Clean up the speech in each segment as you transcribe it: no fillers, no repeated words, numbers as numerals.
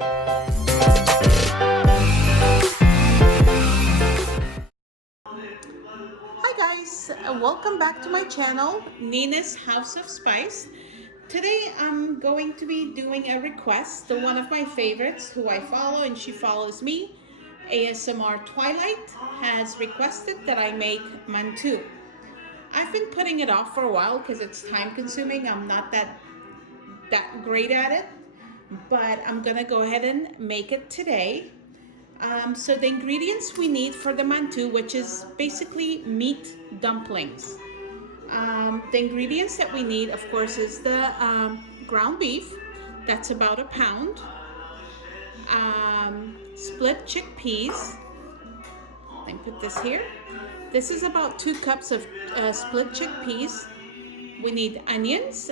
Hi guys, welcome back to my channel, Nina's House of Spice. Today I'm going to be doing a request to one of my favorites who I follow and she follows me. ASMR Twilight has requested that I make Mantu. I've been putting it off for a while because it's time consuming. I'm not that great at it, but I'm gonna go ahead and make it today. So the ingredients we need for the mantu, which is basically meat dumplings. The ingredients that we need, of course, is the ground beef. That's about a pound. Split chickpeas. Let me put this here. This is about 2 cups of split chickpeas. We need onions.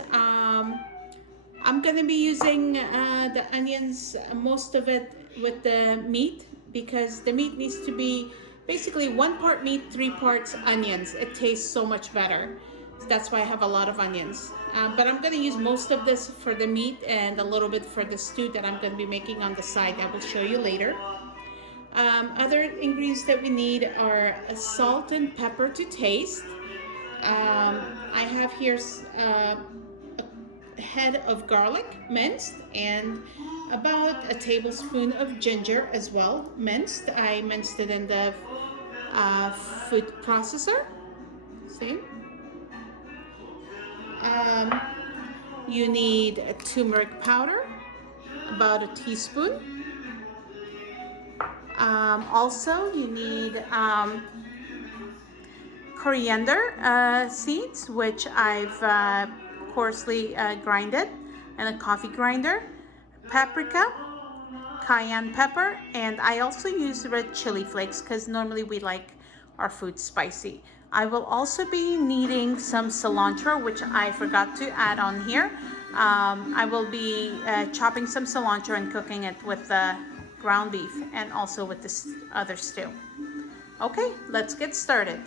I'm gonna be using the onions, most of it with the meat, because the meat needs to be basically 1 part meat, 3 parts onions. It tastes so much better. So that's why I have a lot of onions. But I'm gonna use most of this for the meat and a little bit for the stew that I'm gonna be making on the side. I will show you later. Other ingredients that we need are salt and pepper to taste. I have here a head of garlic minced and about a tablespoon of ginger as well minced. I minced it in the food processor. See? You need a turmeric powder, about a teaspoon. Also, you need coriander seeds, which I've coarsely grinded in a coffee grinder, paprika, cayenne pepper, and I also use red chili flakes because normally we like our food spicy. I will also be needing some cilantro, which I forgot to add on here. I will be chopping some cilantro and cooking it with the ground beef and also with this other stew. Okay, let's get started.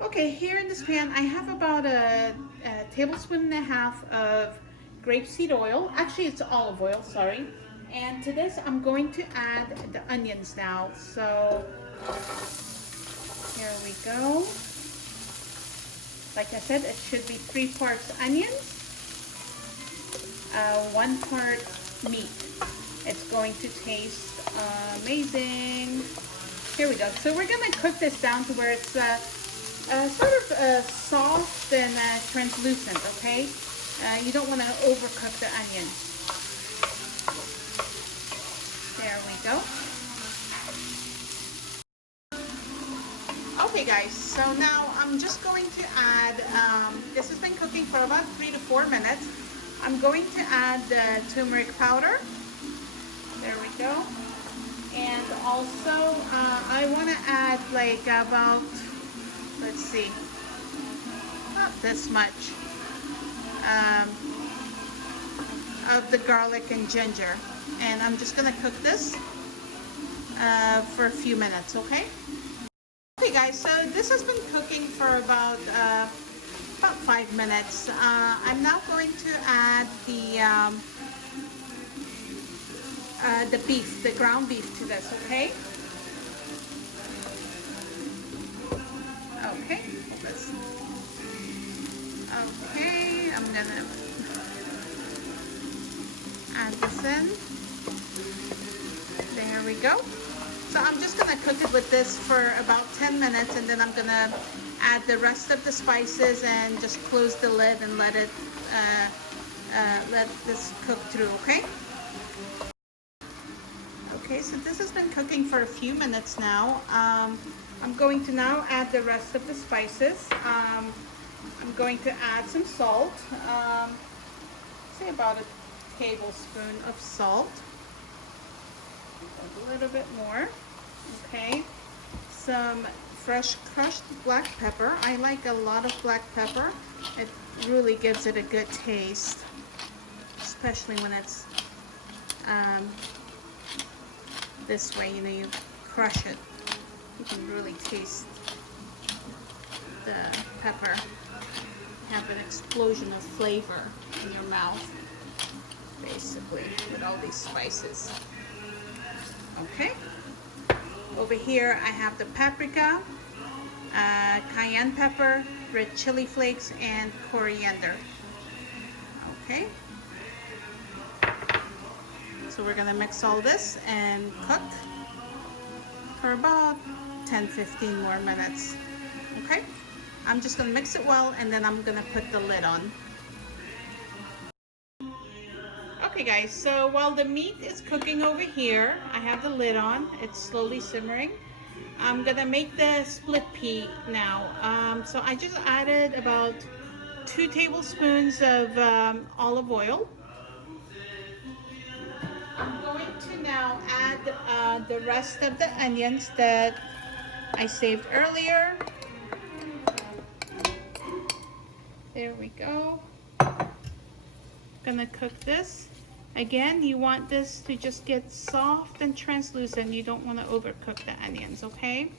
Okay, here in this pan, I have about a tablespoon and a half of grapeseed oil. Actually, it's olive oil, sorry. And to this, I'm going to add the onions now. So, here we go. Like I said, it should be 3 parts onions, 1 part meat. It's going to taste amazing. Here we go. So we're gonna cook this down to where it's sort of soft and translucent, okay? You don't want to overcook the onion. There we go. Okay guys, so now I'm just going to add, this has been cooking for about 3 to 4 minutes. I'm going to add the turmeric powder. There we go. And also, I want to add like about, let's see, not this much of the garlic and ginger. And I'm just going to cook this for a few minutes, okay? Okay guys, so this has been cooking for about 5 minutes. I'm now going to add the beef, the ground beef to this, okay? Okay, okay, I'm gonna add this in. There we go. So I'm just gonna cook it with this for about 10 minutes and then I'm gonna add the rest of the spices and just close the lid and let it let this cook through, okay? Okay, so this has been cooking for a few minutes now. I'm going to now add the rest of the spices. I'm going to add some salt, say about a tablespoon of salt, a little bit more, okay. Some fresh crushed black pepper. I like a lot of black pepper. It really gives it a good taste, especially when it's this way, you know, you crush it. You can really taste the pepper, have an explosion of flavor in your mouth. quickly with all these spices. Okay. Over here I have the paprika, cayenne pepper, red chili flakes, and coriander. Okay. So we're gonna mix all this and cook for about 10-15 more minutes. Okay. I'm just gonna mix it well, and then I'm gonna put the lid on. Okay guys, so while the meat is cooking over here, I have the lid on. It's slowly simmering. I'm gonna make the split pea now. So I just added about 2 tablespoons of olive oil. I'm going to now add the rest of the onions that I saved earlier. There we go. Gonna cook this. Again, you want this to just get soft and translucent. You don't want to overcook the onions, okay?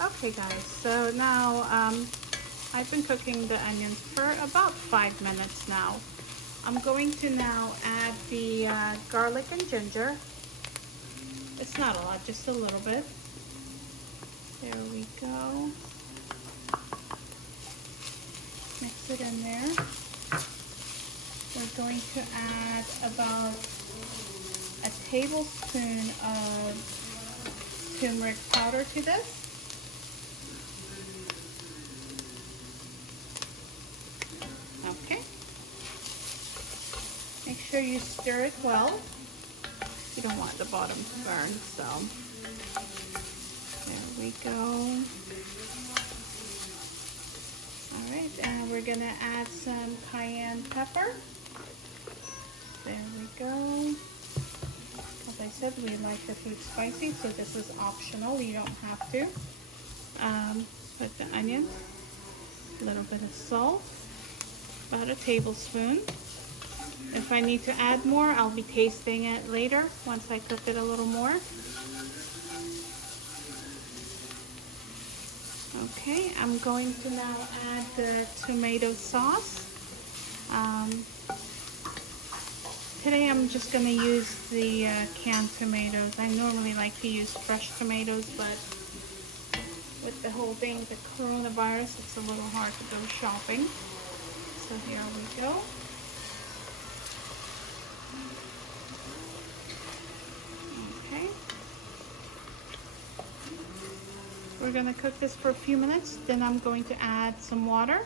Okay guys, so now I've been cooking the onions for about 5 minutes now. I'm going to now add the garlic and ginger. It's not a lot, just a little bit. There we go. Mix it in there. We're going to add about a tablespoon of turmeric powder to this. Okay. Make sure you stir it well. You don't want the bottom to burn, so there we go. Alright, and we're gonna add some cayenne pepper. There we go. As I said, we like the food spicy, so this is optional. You don't have to. Put the onion, a little bit of salt, about a tablespoon. If I need to add more, I'll be tasting it later once I cook it a little more. Okay, I'm going to now add the tomato sauce. Today I'm just going to use the canned tomatoes. I normally like to use fresh tomatoes, but with the whole thing, the coronavirus, it's a little hard to go shopping. So here we go. Okay. We're going to cook this for a few minutes, then I'm going to add some water.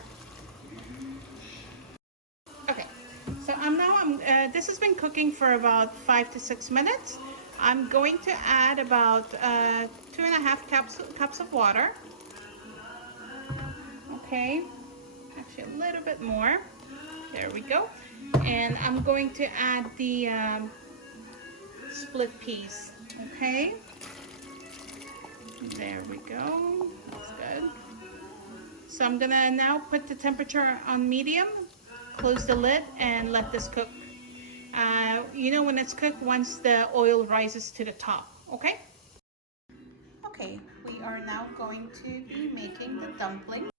Okay, so this has been cooking for about 5 to 6 minutes. I'm going to add about 2.5 cups of water. Okay, actually a little bit more. There we go. And I'm going to add the split peas. Okay. There we go. That's good. So I'm gonna now put the temperature on medium, close the lid, and let this cook. You know when it's cooked once the oil rises to the top, okay? Okay, we are now going to be making the dumpling.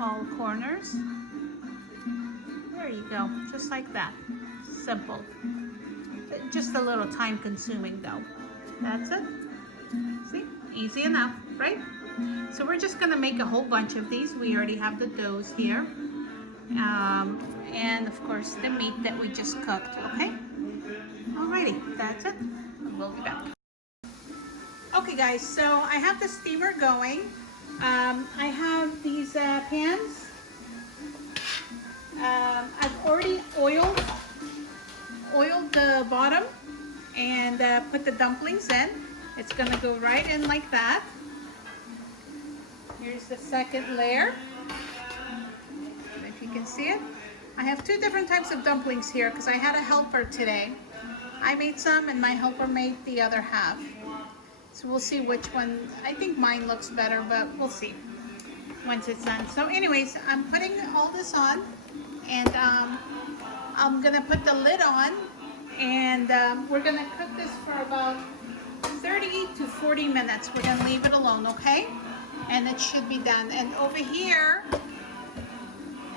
All corners. There you go, just like that. Simple. Just a little time consuming though. That's it. See, easy enough, right? So we're just gonna make a whole bunch of these. We already have the doughs here. And of course the meat that we just cooked, okay? Alrighty, that's it. We'll be back. Okay guys, so I have the steamer going. I have these pans. I've already oiled the bottom and put the dumplings in. It's gonna go right in like that. Here's the second layer. If you can see it. I have two different types of dumplings here because I had a helper today. I made some and my helper made the other half. So we'll see which one. I think mine looks better, but we'll see once it's done. So anyways, I'm putting all this on and I'm gonna put the lid on and we're gonna cook this for about 30 to 40 minutes. We're gonna leave it alone, okay? And it should be done. And over here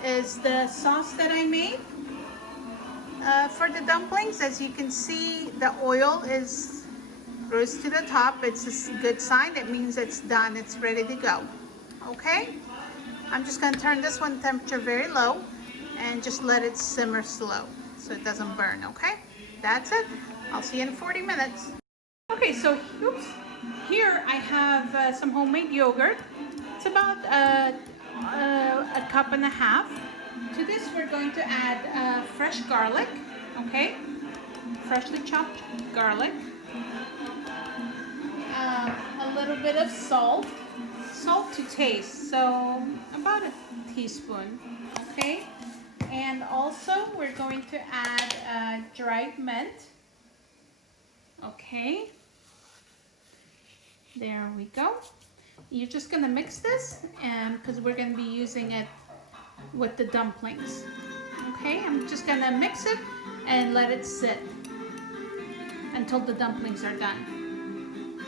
is the sauce that I made for the dumplings. As you can see, the oil rose to the top. It's a good sign. It means it's done. It's ready to go. Okay? I'm just going to turn this one temperature very low and just let it simmer slow so it doesn't burn. Okay? That's it. I'll see you in 40 minutes. Okay, so here I have some homemade yogurt. It's about a cup and a half. To this we're going to add fresh garlic, okay? Freshly chopped garlic. A little bit of salt. Salt to taste, so about a teaspoon, okay? And also we're going to add dried mint. Okay. There we go. You're just gonna mix this because we're gonna be using it with the dumplings. Okay, I'm just gonna mix it and let it sit until the dumplings are done.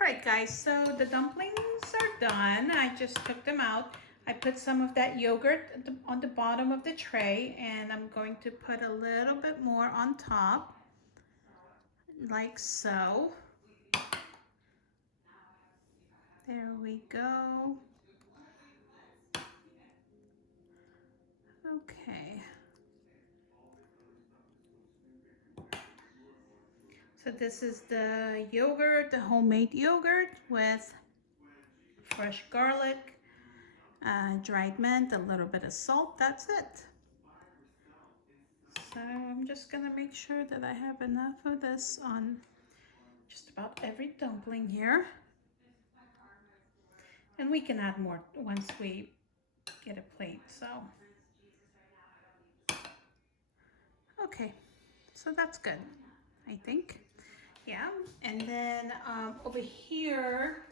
Alright guys, so the dumplings are done. I just took them out. I put some of that yogurt on the bottom of the tray and I'm going to put a little bit more on top, like so. There we go. Okay. So this is the yogurt, the homemade yogurt with fresh garlic, dried mint, a little bit of salt. That's it. So I'm just gonna make sure that I have enough of this on just about every dumpling here. And we can add more once we get a plate, so. Okay, so that's good, I think. Yeah, and then over here,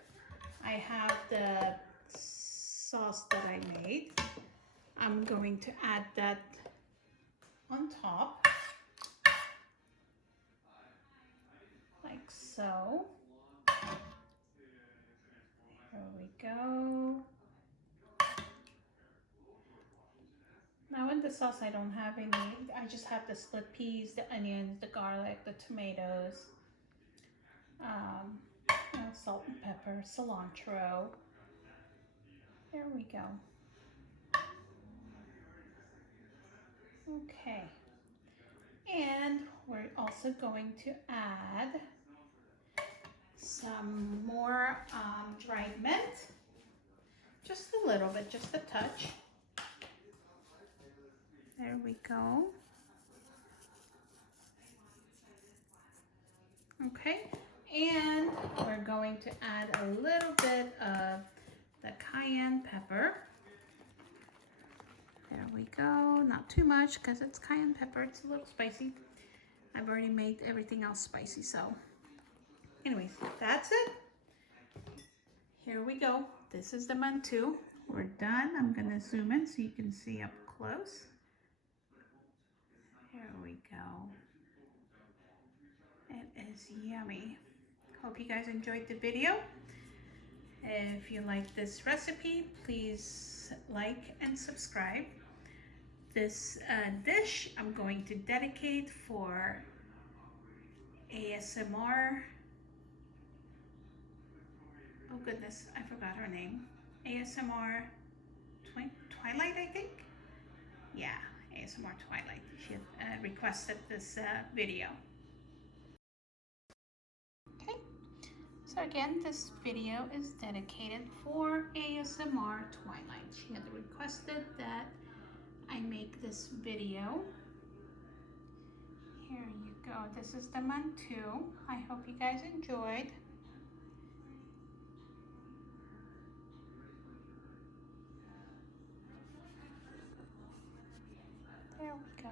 I have the sauce that I made. I'm going to add that on top, like so. There we go. Now in the sauce I don't have any, I just have the split peas, the onions, the garlic, the tomatoes, salt and pepper, cilantro. There we go. Okay. And we're also going to add some more dried mint. Just a little bit, just a touch. There we go. Okay, and we're going to add a little bit of the cayenne pepper. There we go. Not too much because it's cayenne pepper. It's a little spicy. I've already made everything else spicy, so anyways, that's it. Here we go. This is the Mantu. We're done. I'm going to zoom in so you can see up close. Here we go. It is yummy. Hope you guys enjoyed the video. If you like this recipe, please like and subscribe. This dish I'm going to dedicate for ASMR. oh goodness, I forgot her name. ASMR Twilight, I think. Yeah, ASMR Twilight. She requested this video. Okay, so again, this video is dedicated for ASMR Twilight. She had requested that I make this video. Here you go. This is the Mantu. I hope you guys enjoyed. There we go.